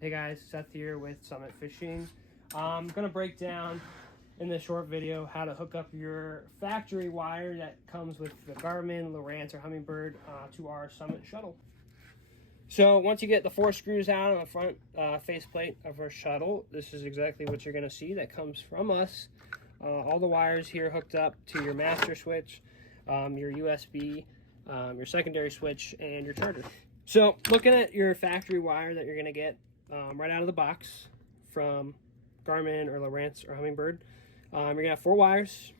Hey guys, Seth here with Summit Fishing. I'm going to break down in this short video how to hook up your factory wire that comes with the Garmin, Lowrance, or Humminbird to our Summit Shuttle. So once you get the 4 screws out on the front faceplate of our shuttle, this is exactly what you're going to see that comes from us. All the wires here hooked up to your master switch, your USB, your secondary switch, and your charger. So looking at your factory wire that you're going to get right out of the box from Garmin or Lowrance or Humminbird, you're going to have 4 wires.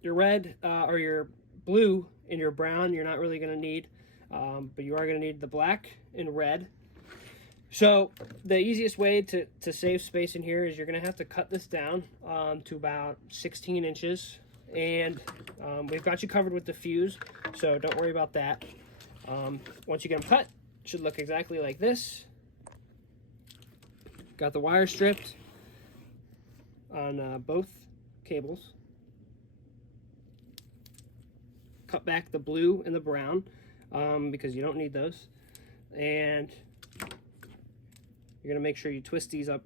Your red or your blue and your brown you're not really going to need, but you are going to need the black and red. So the easiest way to save space in here is you're going to have to cut this down to about 16 inches. And we've got you covered with the fuse, so don't worry about that. Once you get them cut, it should look exactly like this. Got the wire stripped on both cables. Cut back the blue and the brown because you don't need those. And you're going to make sure you twist these up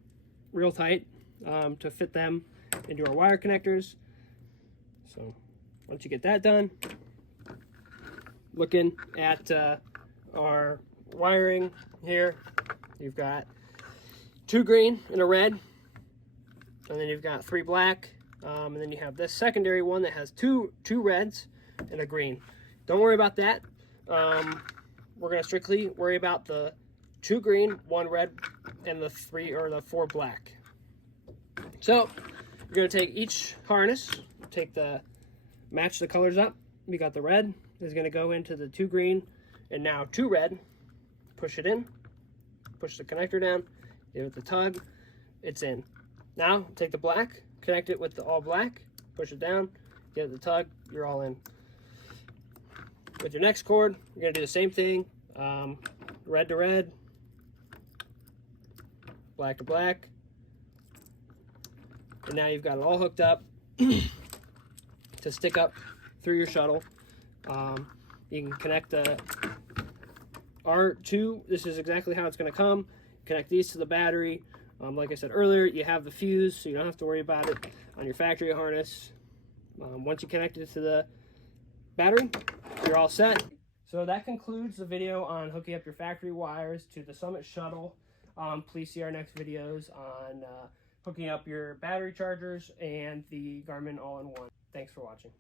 real tight to fit them into our wire connectors. So once you get that done, looking at our wiring here, you've got 2 green and a red, and then you've got 3 black, and then you have this secondary one that has two reds and a green. Don't worry about that. We're going to strictly worry about the 2 green, 1 red, and the 4 black. So you're going to take each harness, match the colors up. We got the red is going to go into the 2 green and now 2 red. Push it in, push the connector down, give it the tug, it's in. Now take the black, connect it with the all black, push it down, give it the tug, you're all in. With your next cord, you're going to do the same thing, red to red, black to black, and now you've got it all hooked up to stick up through your shuttle. You can connect the R2. This is exactly how it's going to come. Connect these to the battery. Like I said earlier, you have the fuse, so you don't have to worry about it on your factory harness. Once you connect it to the battery, you're all set. So that concludes the video on hooking up your factory wires to the Summit Shuttle. Please see our next videos on hooking up your battery chargers and the Garmin all-in-one. Thanks for watching.